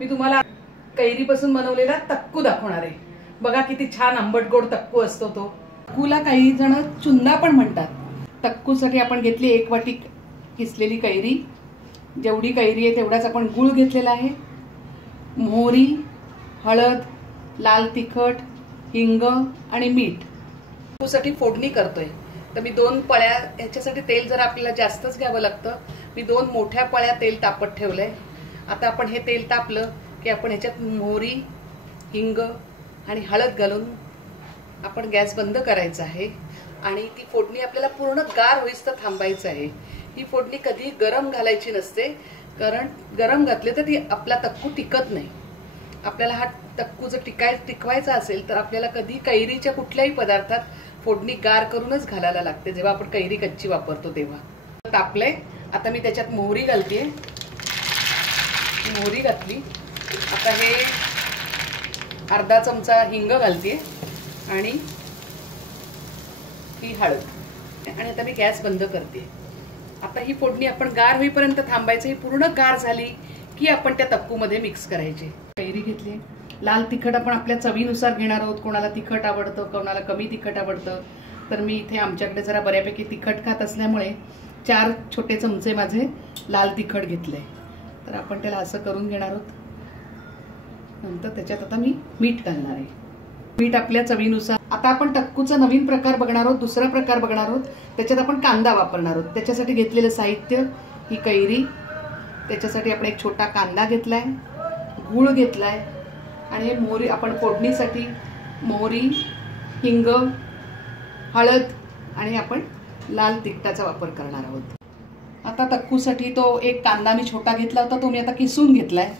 मी तुम्हाला कैरीपासून बनवलेला तक्कू दाखवणार आहे। बघा किती छान आंबट गोड तक्कू असतो तो। तक्कूला काही जण चुन्ना पण म्हणतात। तक्कूसाठी आपण घेतली 1 वाटी किसलेली कैरी। जेवढी कैरी आहे तेवढाच आपण गुळ घेतलेला आहे। मोहरी, हळद, लाल तिखट, हिंग आणि मीठ। तक्कूसाठी फोडणी करतोय तर मी 2 पळ्या, याच्यासाठी तेल जरा आपल्याला जास्तच घ्यावं लागतं। मी 2 मोठ्या पळ्या तेल तापत ठेवलंय। आता आपण हे तेल तापलं की आपण ह्याच्यात मोहरी, हिंग आणि हळद घालून आपण गॅस बंद करायचा आहे आणि ती फोडणी आपल्याला पूर्ण गार होईस्तोवर थांबायचं आहे। ही फोडणी कधी गरम घालायची नसते, कारण गरम घातले तर ती आपला तक्कू टिकत नाही। आपल्याला हा तक्कू जर टिकवायचा असेल तर आपल्याला कधी कैरीच्या कुठल्याही पदार्थात फोडणी गार करूनच घालायला लागते, जेव्हा आपण कैरी कच्ची वापरतो तेव्हा। तापलंय, आता मी त्याच्यात मोहरी घालतेय। मोहरी घातली, आता हे अर्धा चमचा हिंग घालतेय आणि ही हळद आणि आता मी गॅस बंद करते। आता ही फोडणी आपण गार होईपर्यंत थांबायचं। ही पूर्ण गार झाली की आपण त्या तक्कू मध्ये मिक्स करायचे। कैरी घेतली, लाल तिखट आपण आपल्या चवीनुसार घेणार आहोत। कोणाला तिखट आवडतं, कोणाला कमी तिखट आवडतं, तर मी इथे आमच्याकडे जरा बऱ्यापैकी तिखट खात असल्यामुळे 4 छोटे चमचे माझे लाल तिखट घेतले। तर आपण त्याला असं करून घेणार आहोत। नंतर त्याच्यात आता मी मीठ घालणार आहे। मीठ आपल्या चवीनुसार। आता आपण तक्कूचा नवीन प्रकार बघणार आहोत, दुसरा प्रकार बघणार आहोत। त्याच्यात आपण कांदा वापरणार आहोत। त्याच्यासाठी घेतलेलं साहित्य ही कैरी, त्याच्यासाठी आपण एक छोटा कांदा घेतलाय, गूळ घेतलाय आणि मोहरी, आपण फोडणीसाठी मोहरी, हिंग, हळद आणि आपण लाल तिखटाचा वापर करणार आहोत। आता तक्कूसाठी तो एक कांदा मी छोटा घेतला होता, तो मी आता किसून घेतलाय।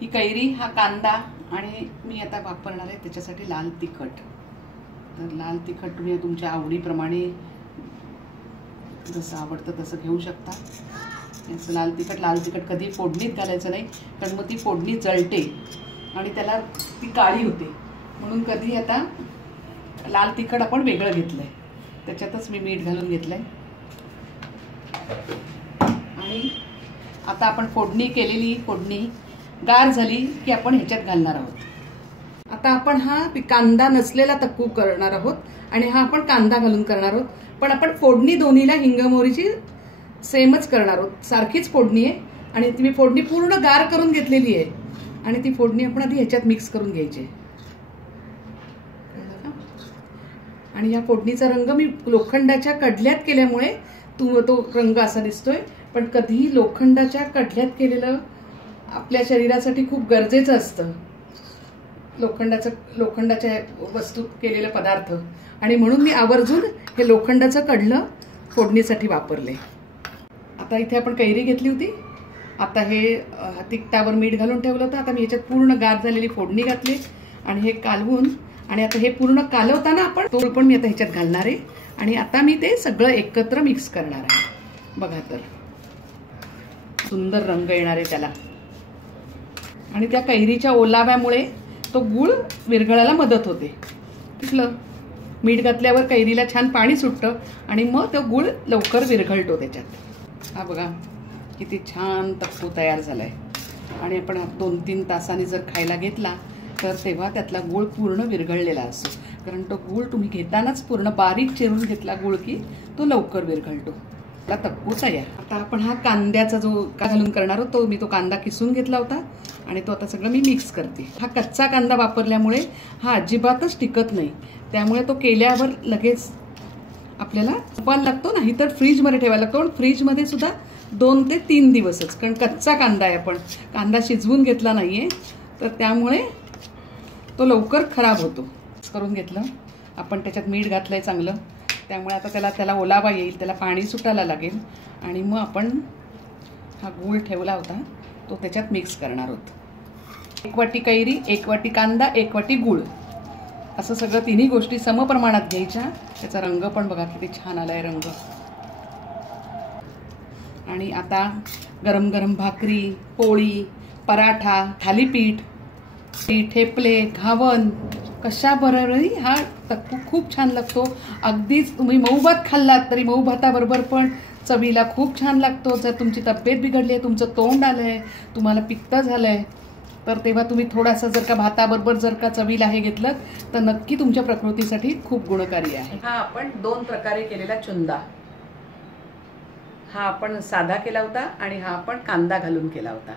ही कैरी, हा कांदा आणि मी आता वापरणार आहे त्याच्यासाठी लाल तिखट। तर लाल तिखट तुम्ही तुमच्या आवडीप्रमाणे जसं आवडतं तसं घेऊ शकता। याचं लाल तिखट कधी फोडणीत घालायचं नाही, कारण मग ती फोडणी जळते आणि त्याला ती काळी होते। म्हणून कधी आता लाल तिखट आपण वेगळं घेतलंय, त्याच्यातच मी मीठ घालून घेतलंय। आणि आता आपण फोडणी केलेली फोडणी गार झाली की आपण ह्याच्यात घालणार आहोत। आता आपण हा कांदा नसलेला तक्कू करणार आहोत आणि हा आपण कांदा घालून करणार आहोत, पण आपण फोडणी दोन्हीला हिंग मोहरीची सेमच करणार आहोत। सारखीच फोडणी आहे आणि ती फोडणी पूर्ण गार करून घेतलेली आहे आणि ती फोडणी आपण आधी ह्याच्यात मिक्स करून घ्यायची। आणि या फोडणीचा रंग मी लोखंडाच्या कढल्यात केल्यामुळे तो रंग असा दिसतोय, पण कधीही लोखंडाच्या कढल्यात केलेलं आपल्या शरीरासाठी खूप गरजेचं असतं। लोखंडाच्या वस्तूत केलेले पदार्थ, आणि म्हणून मी आवर्जून हे लोखंडाचं कढलं फोडणीसाठी वापरले। आता इथे आपण कैरी घेतली होती, आता हे तिखटावर मीठ घालून ठेवलं होतं। आता मी याच्यात पूर्ण गार झालेली फोडणी घातली आणि हे कालवून, आणि आता हे पूर्ण कालवताना आपण तो पण मी आता ह्याच्यात घालणार आहे आणि आता मी ते सगळं एकत्र मिक्स करणार आहे। बघा तर सुंदर रंग येणार आहे त्याला, आणि त्या कैरीच्या ओलाव्यामुळे तो गूळ विरघळायला मदत होते। दिसलं, मीठ घातल्यावर कैरीला छान पाणी सुटतं आणि मग तो गूळ लवकर विरघळतो त्याच्यात। हा बघा किती छान तक्कू तयार झालाय। आणि आपण 2-3 तासांनी जर खायला घेतला तर तेव्हा त्यातला गूळ पूर्ण विरघळलेला असतो, कारण तो गूळ तुम्ही घेतानाच पूर्ण बारीक चिरून घेतला गूळ की तो लवकर विरघळतो। तक्कू तयार। आता आपण हा कांद्याचा जो घालून करणार आहोत, मी तो कांदा किसून घेतला होता आणि तो आता सगळं मी मिक्स करते। हा कच्चा कांदा वापरल्यामुळे हा अजिबातच टिकत नाही, त्यामुळे तो केल्यावर लगेच आपल्याला वापरायला लागतो, नाही तर फ्रीजमध्ये ठेवायला लागतो। पण फ्रीजमध्ये सुद्धा 2 ते 3 दिवसच, कारण कच्चा कांदा आहे, आपण कांदा शिजवून घेतला नाहीये, तर त्यामुळे तो लवकर खराब होतो। करून घेतलं आपण, त्याच्यात मीठ घातलंय चांगलं, त्यामुळे आता त्याला ओलावा येईल, त्याला पाणी सुटायला लागेल आणि मग आपण हा गूळ ठेवला होता तो त्याच्यात मिक्स करणार आहोत। 1 वाटी कैरी, 1 वाटी कांदा, 1 वाटी गूळ, असं सगळं तिन्ही गोष्टी समप्रमाणात घ्यायच्या। त्याचा रंग पण बघा किती छान आलाय रंग। आणि आता गरम गरम भाकरी, पोळी, पराठा, थालीपीठ, ठेपले, घावन कशाबरोबरही हा तक्कू खूप छान लागतो। अगदीच तुम्ही मऊ भात खाल्लात तरी मऊ भाताबरोबर पण चवीला खूप छान लागतो। जर तुमची तब्येत बिघडली आहे, तुमचं तोंड आलंय, तुम्हाला पित्त झालंय, तर तेव्हा तुम्ही थोडासा जर का भाताबरोबर जर का चवीला हे घेतलं तर नक्की तुमच्या प्रकृतीसाठी खूप गुणकारी आहे. हा आपण 2 प्रकारे केलेला चुंदा, हा आपण साधा केला होता आणि हा आपण कांदा घालून केला होता.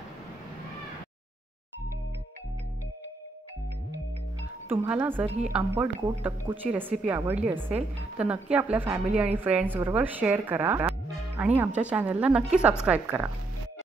तुम्हाला जर ही आंबट गोड टक्कूची रेसिपी आवडली असेल तर नक्की आपल्या फॅमिली आणि फ्रेंड्सबरोबर शेअर करा आणि आमच्या चॅनलला नक्की सबस्क्राईब करा.